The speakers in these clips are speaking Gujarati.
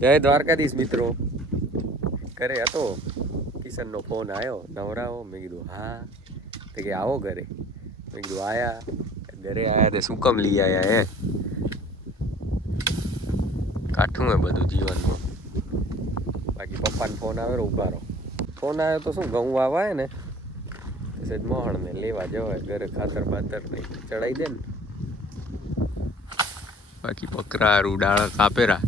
જય દ્વારકાધીશ મિત્રો. ઘરે હતો, કિશનનો ફોન આવ્યો, નવરાવો? મેં કીધું હા. તો કે આવો ઘરે. મેં કીધું આયા. ઘરે આયા તે શું કામ લઈ આયા હે? કાઠું હે બધું જીવનમાં. બાકી પપ્પાને ફોન આવ્યો, ઉભા રહો. ફોન આવ્યો તો શું ઘઉં વાવાય ને સજ મોહણ ને લેવા જવાય ઘરે, ખાતર બાતર નહીં ચડાવી દે ને. બાકી બકરા રૂડાળ કાપેરા.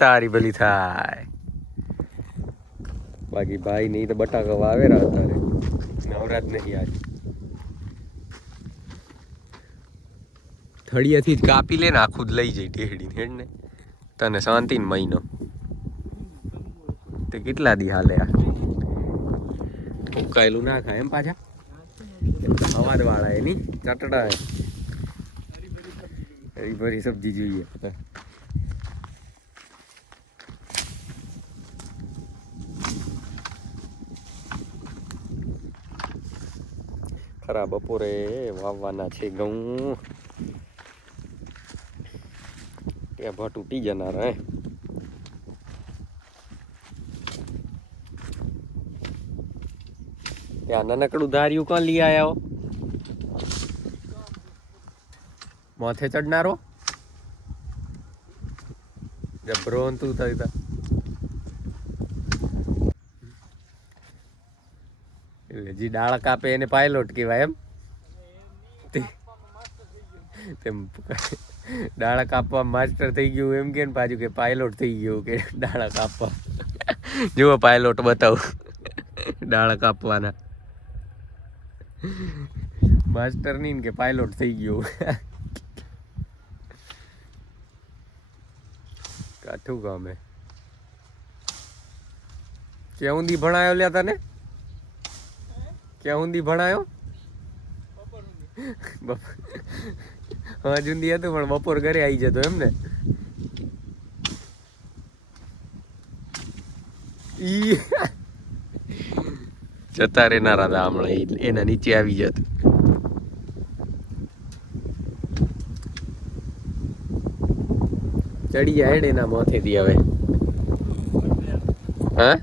તારી ભલી થાય. બાકી ભાઈ નહીં તો બટાકા વાવેરા અત્યારે, નવરાત નહીં આજ. થળિયાથી જ કાપી લે ને, આખું જ લઈ જાય ટેહડી હેડ ને. તને શાંતિ ને મહિનો તે કેટલા દી હાલે આ ઉકાયેલું ના ખાય એમ પાછા અવાજ વાળા એની ચટડા હરી ભરી સબ્જી જોઈએ. ખરા બપોરે વાવવાના છે ઘઉં. ત્યાં ભા તૂટી જનાર હે. ત્યાં નાનકડું ધાર્યું કોણ લઈ આયા? માથે ચડનારો જબરો તું થતા. હજી ડાળ કાપે એને પાયલોટ કહેવાય એમ. ડાળા કાપવા માસ્ટર થઈ ગયું એમ કે પાછું કે પાયલોટ થઈ ગયું કે ડાળા કાપવા. જુઓ પાયલોટ બતાવું ડાળા કાપવાના. માસ્ટર નહીં કે પાયલોટ થઈ ગયું. કાઠું કામે. ક્યાં ઊંધી ભણાયો લ્યા તને? ક્યાં ઊંધી ભણાયો? હા જુંદી હતું પણ બપોર ઘરે આવી જતો એમ ને. જતા રહેનારા હતા હમણાં, એના નીચે આવી જત. ચડી જાય હેડ એના માથેથી હવે. હા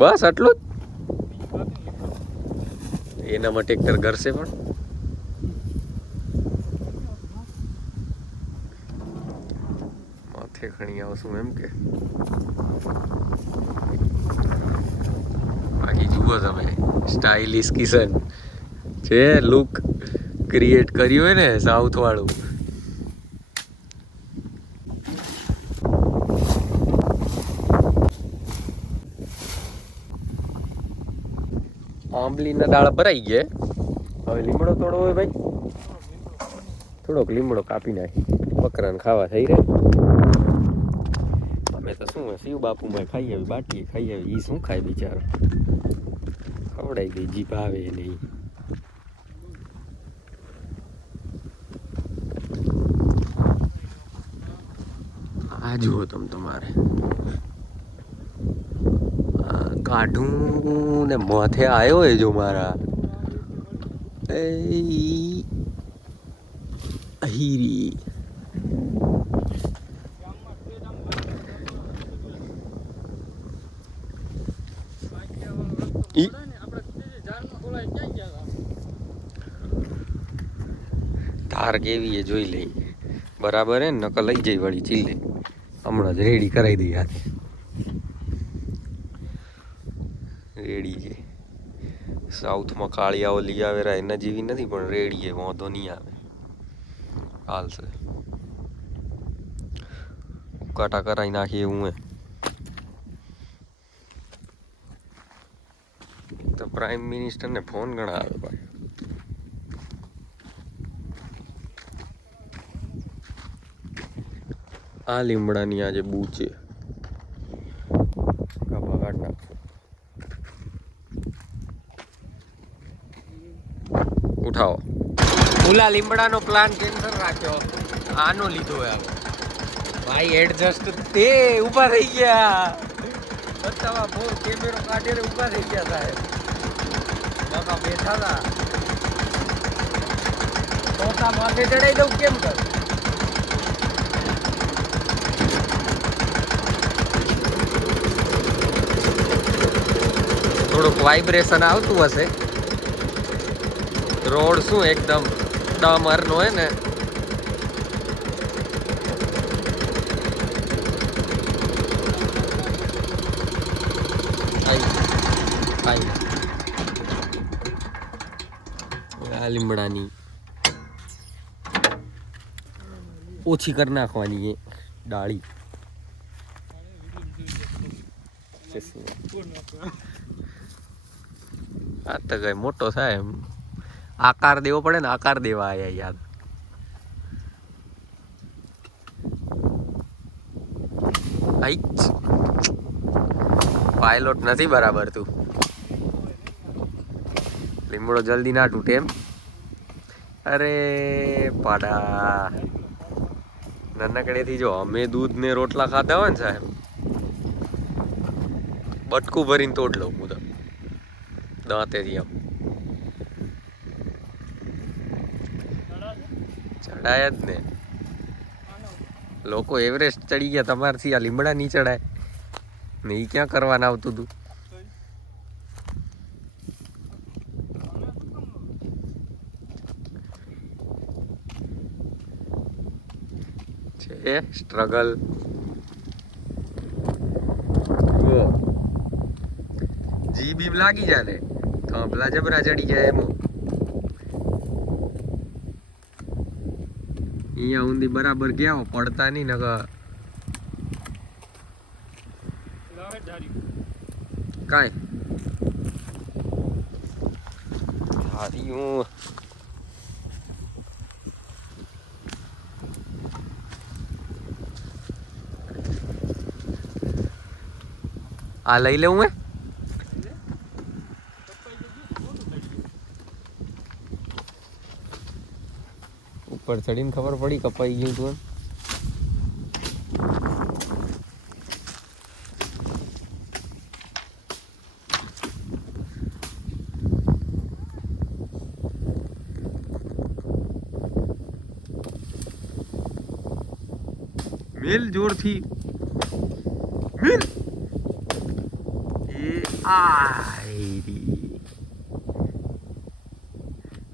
બસ આટલું જ. એનામાં ટ્રેક્ટર ઘરશે પણ માથે ખણી આવશું એમ કે. બાકી જુઓ તમે સ્ટાઇલિશ કિશન છે, લુક ક્રિએટ કર્યું હોય ને સાઉથ વાળું. આંબલીના ડાળા ભરાઈ ગયા. હવે લીમડો તોડવો હોય ભાઈ, થોડોક લીમડો કાપી નાખી, બકરાને ખાવા થઈ રહે. અમે તો શું શિવ બાપુમાં ખાઈ આવી, બાટીએ ખાઈ આવી. એ શું ખાય બિચારો, ખવડાવી દે જી ભાવે નહીં. આ જુઓ તમે તમારે કાઢું ને માથે આવ્યો એ જો મારા હીરી. ધાર કેવી એ જોઈ લઈ બરાબર હે. નકલ લઈ જઈ વળી ચીલે હમણાં જ રેડી કરાવી દઈ હાથે. રેડી છે સાઉથમાં કાળિયાઓ લઈ આવેરા એના જેવી નથી પણ રેડી છે, વાંધો નહીં આવે, હાલશે. ઉકાટા કરાવી નાખીએ એવું હે તો. પ્રાઇમ મિનિસ્ટરને ફોન ઘણા આવે ભાઈ. આ લીમડાની આજે બૂ છે, કાપા કાઢ નાખો. ઉઠાવો. ઓલા લીમડાનો પ્લાન કેન્સલ રાખ્યો, આનો લીધો હવે ભાઈ એડજસ્ટ તે ઊભા થઈ ગયા બતાવા ફોર કેમેરો કાઢીને ઊભા થઈ ગયા સાહેબ બાપા બેઠા હતા ચોથા માથે ચડાઈ દઉં કેમ કર થોડુંક વાઇબ્રેશન આવતું હશે રોડ શું એકદમ ડામરનો હે ને લીમડાની ઓછી કરી નાખવાની એ ડાળી આ તો કઈ મોટો થાય એમ આકાર દેવો પડે ને આકાર દેવા આયા યાદ પાયલોટ નથી બરાબર તું લીમડો જલ્દી ના તૂટે એમ અરે પાડા નાનકડેથી જો અમે દૂધ ને રોટલા ખાધા હોય ને સાહેબ બટકું ભરીને તોડ લઉં હું તો દાંતેથી આમ ચડાય જ ને લોકો એવરેસ્ટ ચડી ગયા તમારથી આ લીમડા નહીં ચડાય ને એ ક્યાં કરવાના આવતું હતું છે સ્ટ્રગલ જી બીમ લાગી જાય ને થાંભલા જબરા ચડી જાય એમ અહીંયા ઊંધી બરાબર ગયા પડતા નહીં નક કાંઈ ધાર્યું આ લઈ લઉં હે ઉપર ચડીને ખબર પડી કપાઈ ગયું તું મેલ જોરથી મેલ એ આયરી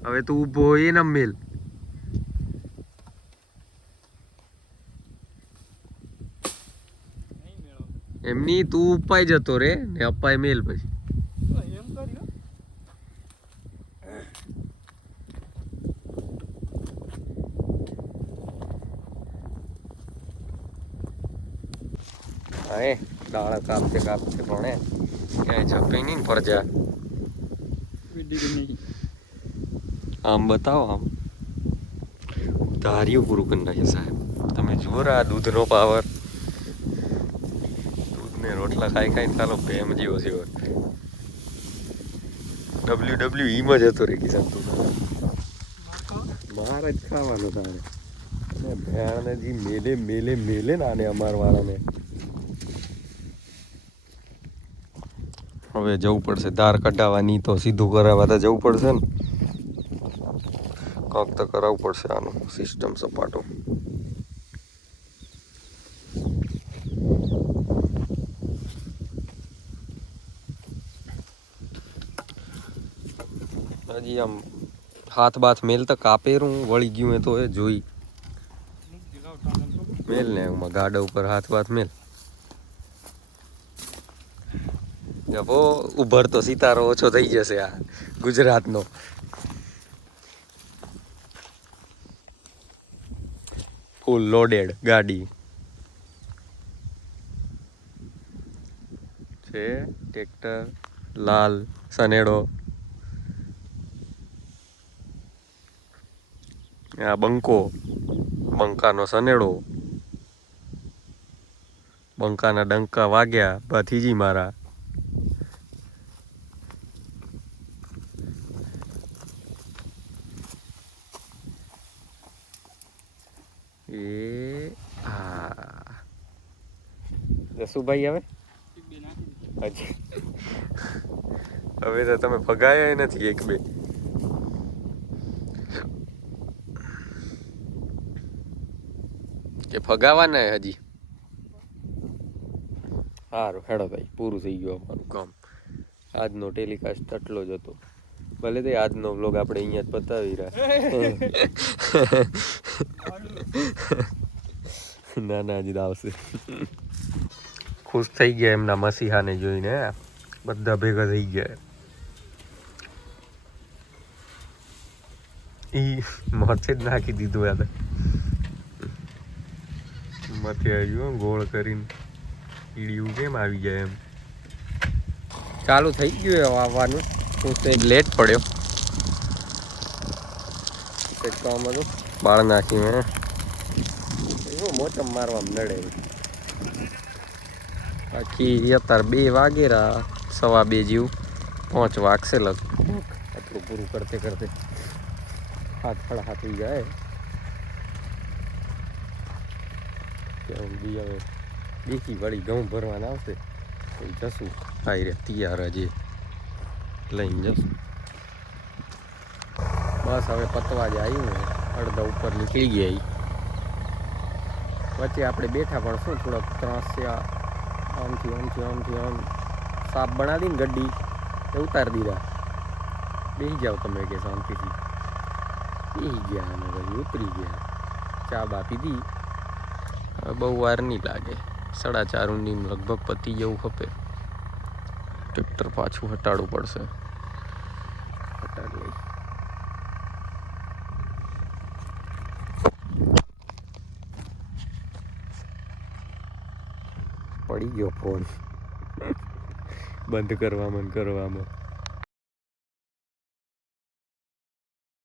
હવે તું ઊભો એ ન મેલ એમની તું ઉપાય જતો રે ને અપાય મેલ પછી હા ડાળ કાપતે કાપતે પણ ક્યાંય છપી નહીં પરજા આમ બતાવો આમ ધાર્યું પૂરું કરી નાખે સાહેબ તમે જુઓ આ દૂધનો પાવર રોટલા ખાઈ ખાઈને ચાલો પ્રેમ જેવો છે WWE માં જતો રે કિશન તું મારે જ ખાવાનું તારે ભેણને જી મેલે મેલે મેલે ને આને અમાર વાળાને હવે જવું પડશે ધાર કઢાવવાની તો સીધું કરાવવા તો જવું પડશે ને કાંક તો કરાવવું પડશે આનું સિસ્ટમ સપાટો હજી આમ હાથ બાથ મેલ તો કાપેરું વળી ગયું તો એ જોઈ મેલ ને એમાં ગાડા ઉપર હાથ બાથ મેલ જપો ઉભરતો સિતારો ઓછો થઈ જશે આ ગુજરાતનો ફૂલ લોડેડ ગાડી છે ટ્રેક્ટર લાલ સનેડો આ બંકો બંકાનો સનેડો બંકાના ડંકા વાગ્યા ભથીજી મારા એ હા જસુભાઈ હવે હજી હવે તો તમે ભગાયા નથી એક બે કે ભગાવાના હજી સારું હેડો ભાઈ પૂરું થઈ ગયું અમારું કામ આજનો ટેલિકાસ્ટ આટલો જ હતો ભલે તે આજનો વ્લોગ આપણે અહીંયા જ પતાવી રહ્યા ના ના હજી આવશે ખુશ થઈ ગયા એમના મસીહાને જોઈને બધા ભેગા થઈ ગયા ઈ મરચે જ નાખી દીધું યાદ મથે આવ્યું ગોળ કરીને ઈડિયું કેમ આવી જાય એમ ચાલુ થઈ ગયું આવવાનું હું તો લેટ પડ્યો કંઈક કામ હતું બાળ નાખી મેં એવું મોટમ મારવા નડે બાકી અત્યારે 2 વાગેરા 2:15 જેવું 5 વાગશે લગભગ આટલું પૂરું કરતે કરતે 7:30 થઈ જાય ત્યાં બી હવે દેખી વળી ઘઉં ભરવાના આવશે તો જશું આવી રે તૈયાર હજી લઈને જશું બસ હવે પતવા જ આવ્યું અડધા ઉપર નીકળી ગયા વચ્ચે આપણે બેઠા પણ શું થોડોક ત્રાસ છે આમથી આમ સાપ બનાવીને ગड्डी એ ઉતારી દીધા બેસી જાઓ તમે કે શાંતિથી બેસી ગયા અને પછી ઉતરી ગયા ચા બા પીધી હવે બહુ વાર નહીં લાગે 4:30 ઊંડી લગભગ પતી જવું ખપે ટ્રેક્ટર પાછું હટાડવું પડશે હટાડી લઈ પડી ગયો ફોન બંધ કરવામાં